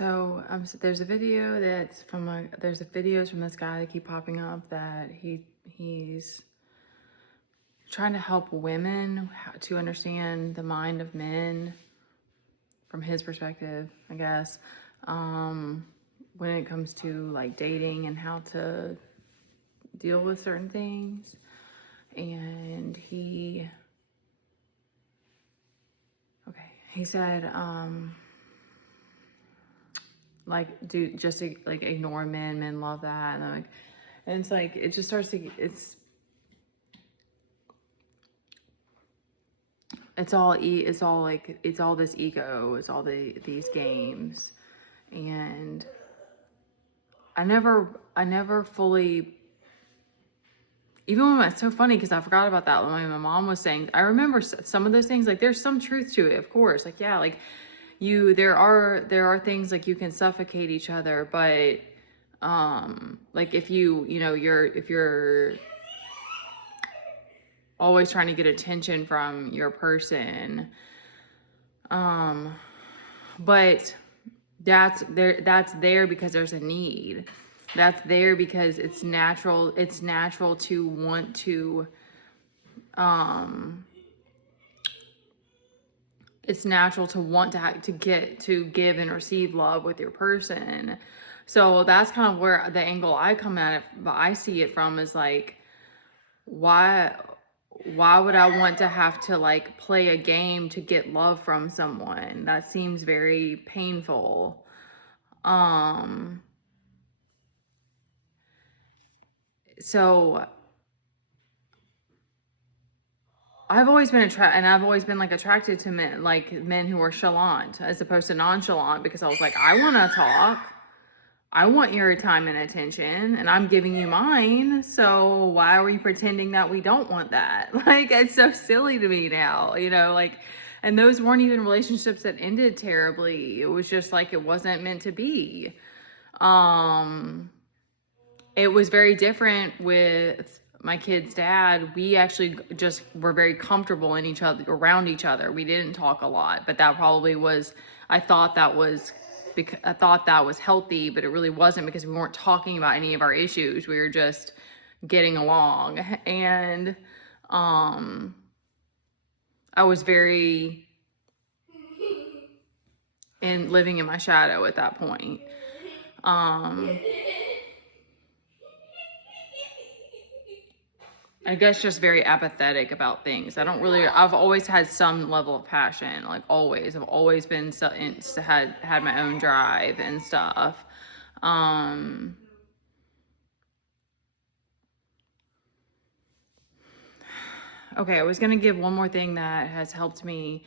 So there's a video that's from there's a videos from this guy that keep popping up that he's trying to help women to understand the mind of men from his perspective, I guess, when it comes to like dating and how to deal with certain things. And he said, like, do just like ignore men. Men love that, and like, and it's like it just starts to it's all like it's all this ego, it's all these games, and I never fully. Even when it's so funny because I forgot about that. When my mom was saying, I remember some of those things. Like, there's some truth to it, of course. Like, yeah, like there are things like you can suffocate each other, but like if you're always trying to get attention from your person, but that's there because there's a need. That's there because it's natural to want to it's natural to want to give and receive love with your person. So that's kind of where the angle I come at it, but I see it from is like, why would I want to have to like play a game to get love from someone? That seems very painful. So I've always been attracted to men who are chalant as opposed to nonchalant, because I was like, I want to talk. I want your time and attention, and I'm giving you mine. So why are we pretending that we don't want that? Like, it's so silly to me now, like, and those weren't even relationships that ended terribly. It was just like, it wasn't meant to be. It was very different with my kid's dad. We actually just were very comfortable around each other. We didn't talk a lot, but that probably was, I thought that was healthy, but it really wasn't, because we weren't talking about any of our issues. We were just getting along. And I was very living in my shadow at that point. I guess just very apathetic about things. I've always had some level of passion, like always. I've always been had my own drive and stuff. Okay, I was going to give one more thing that has helped me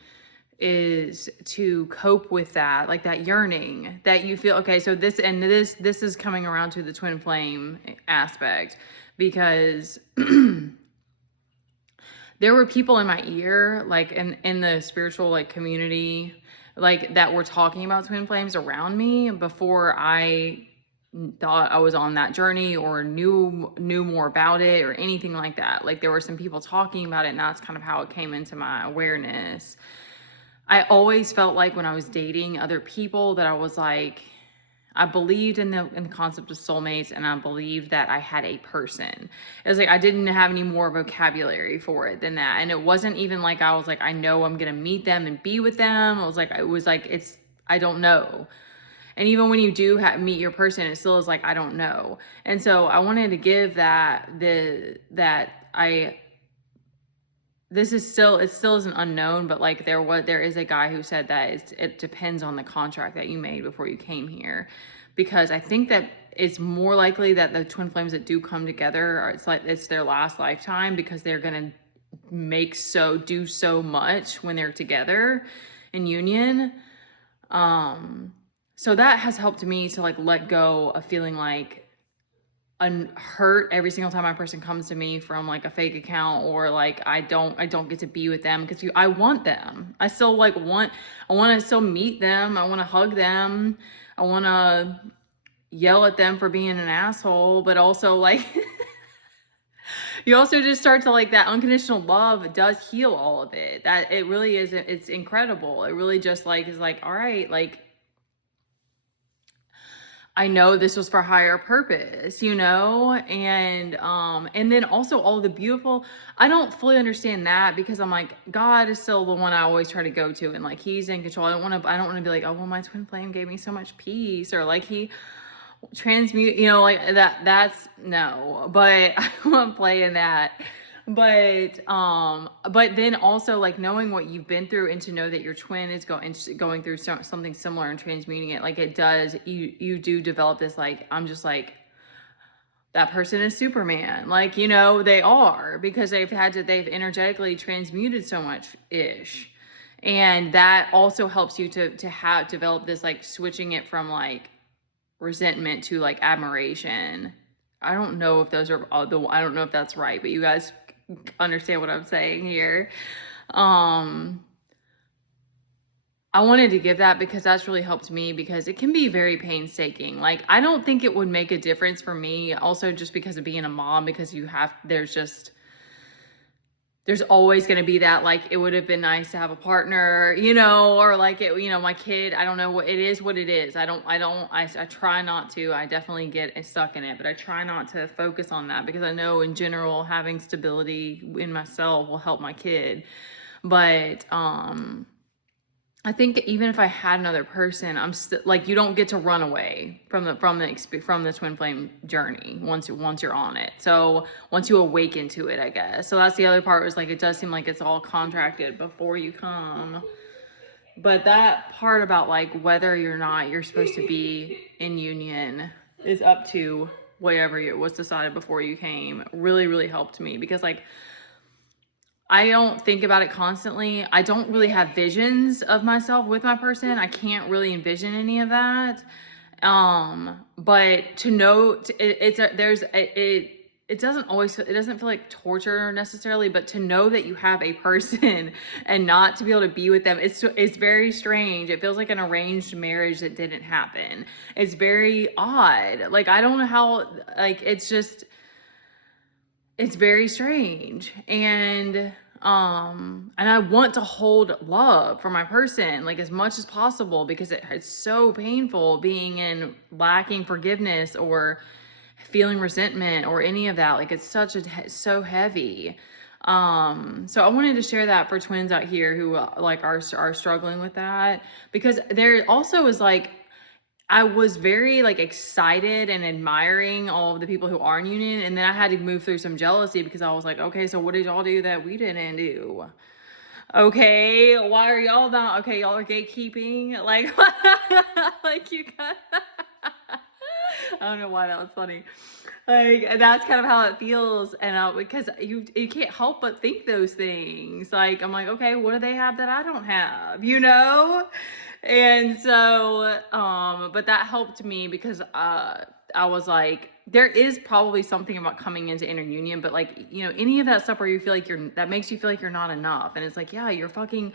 is to cope with that, like that yearning that you feel. Okay, so this is coming around to the twin flame aspect, because there were people in my ear, like in the spiritual like community, like that were talking about twin flames around me before I thought I was on that journey or knew more about it or anything like that. Like, there were some people talking about it, and that's kind of how it came into my awareness. I always felt like when I was dating other people that I was like, I believed in the concept of soulmates, and I believed that I had a person. It was like I didn't have any more vocabulary for it than that. And it wasn't even like I was like, I know I'm gonna meet them and be with them. It was like it's, I don't know. And even when you do meet your person, it still is like, I don't know. And so I wanted to give this is still, it still is an unknown, but like there is a guy who said that it depends on the contract that you made before you came here, because I think that it's more likely that the twin flames that do come together it's their last lifetime, because they're gonna do so much when they're together in union. So that has helped me to like let go of feeling like hurt every single time my person comes to me from like a fake account, or like I don't get to be with them, because I want them. I want to still meet them. I want to hug them. I want to yell at them for being an asshole, but also like you also just start to like, that unconditional love does heal all of it. That it really is, it's incredible. It really just like is like, all right, like I know this was for higher purpose, and then also all the beautiful, I don't fully understand that because I'm like, God is still the one I always try to go to, and like he's in control. I don't want to be like, oh well, my twin flame gave me so much peace, or like he transmute, like that's no, but I won't play in that. But then also like knowing what you've been through, and to know that your twin is going through something similar and transmuting it, like it does, you do develop this, like, I'm just like, that person is Superman, like, they are, because they've energetically transmuted so much ish. And that also helps you to have develop this, like, switching it from like resentment to like admiration. I don't know if those are I don't know if that's right, but you guys understand what I'm saying here. I wanted to give that because that's really helped me, because it can be very painstaking. Like, I don't think it would make a difference for me also just because of being a mom, because there's always going to be that, like, it would have been nice to have a partner, or like my kid, I don't know, what it is. I try not to, I definitely get stuck in it, but I try not to focus on that, because I know in general, having stability in myself will help my kid. But, I think even if I had another person, I'm still like, you don't get to run away from the twin flame journey once you're on it. So once you awaken to it, I guess. So that's the other part, was like, it does seem like it's all contracted before you come. But that part about like whether you're not, you're supposed to be in union is up to whatever was decided before you came, really, really helped me, because like, I don't think about it constantly. I don't really have visions of myself with my person. I can't really envision any of that. But to know it doesn't always, it doesn't feel like torture necessarily, but to know that you have a person and not to be able to be with them, it's very strange. It feels like an arranged marriage that didn't happen. It's very odd. Like, I don't know how, like, it's very strange. And I want to hold love for my person, like, as much as possible, because it's so painful being in lacking forgiveness or feeling resentment or any of that. Like, it's so heavy. So I wanted to share that for twins out here who like are struggling with that, because there also is like, I was very like excited and admiring all of the people who are in union, and then I had to move through some jealousy, because I was like, okay, so what did y'all do that we didn't do? Okay, why are y'all not? Okay, y'all are gatekeeping, like, like you got. I don't know why that was funny. Like, that's kind of how it feels, and because you can't help but think those things. Like, I'm like, okay, what do they have that I don't have? And so, but that helped me, because I was like, there is probably something about coming into inner union, but like, any of that stuff where you feel like that makes you feel like you're not enough. And it's like, yeah, you're fucking,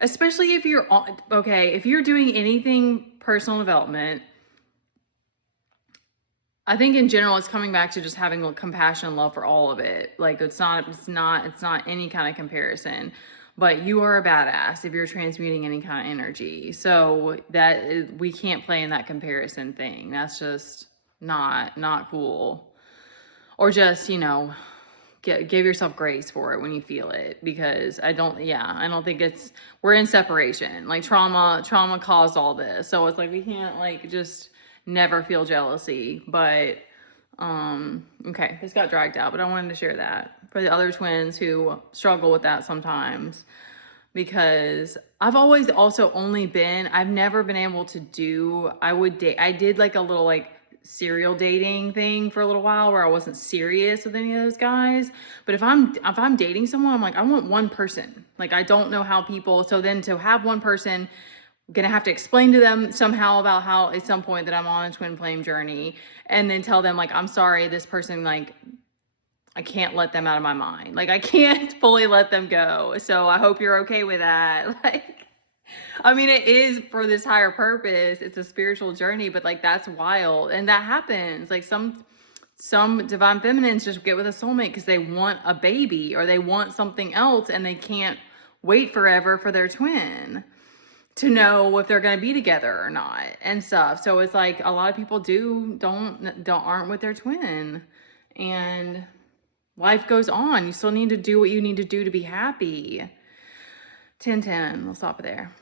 especially if you're if you're doing anything personal development, I think in general, it's coming back to just having compassion and love for all of it. Like, it's not any kind of comparison. But you are a badass if you're transmuting any kind of energy. So we can't play in that comparison thing. That's just not cool. Or just, give yourself grace for it when you feel it, because I don't think we're in separation. Like, trauma caused all this. So it's like, we can't like just never feel jealousy. But okay, this got dragged out, but I wanted to share that for the other twins who struggle with that sometimes, because I've always also I've never been able to do, I did like a little like serial dating thing for a little while where I wasn't serious with any of those guys. But if I'm dating someone, I'm like, I want one person. Like, I don't know how people, so then to have one person, gonna have to explain to them somehow about how at some point that I'm on a twin flame journey, and then tell them like, I'm sorry, this person, like, I can't let them out of my mind. Like, I can't fully let them go. So I hope you're okay with that. Like, I mean, it is for this higher purpose. It's a spiritual journey, but like, that's wild. And that happens. Like, some divine feminines just get with a soulmate because they want a baby or they want something else, and they can't wait forever for their twin. to know if they're going to be together or not and stuff. So it's like a lot of people aren't with their twin, and life goes on. You still need to do what you need to do to be happy. 10-10. We'll stop it there.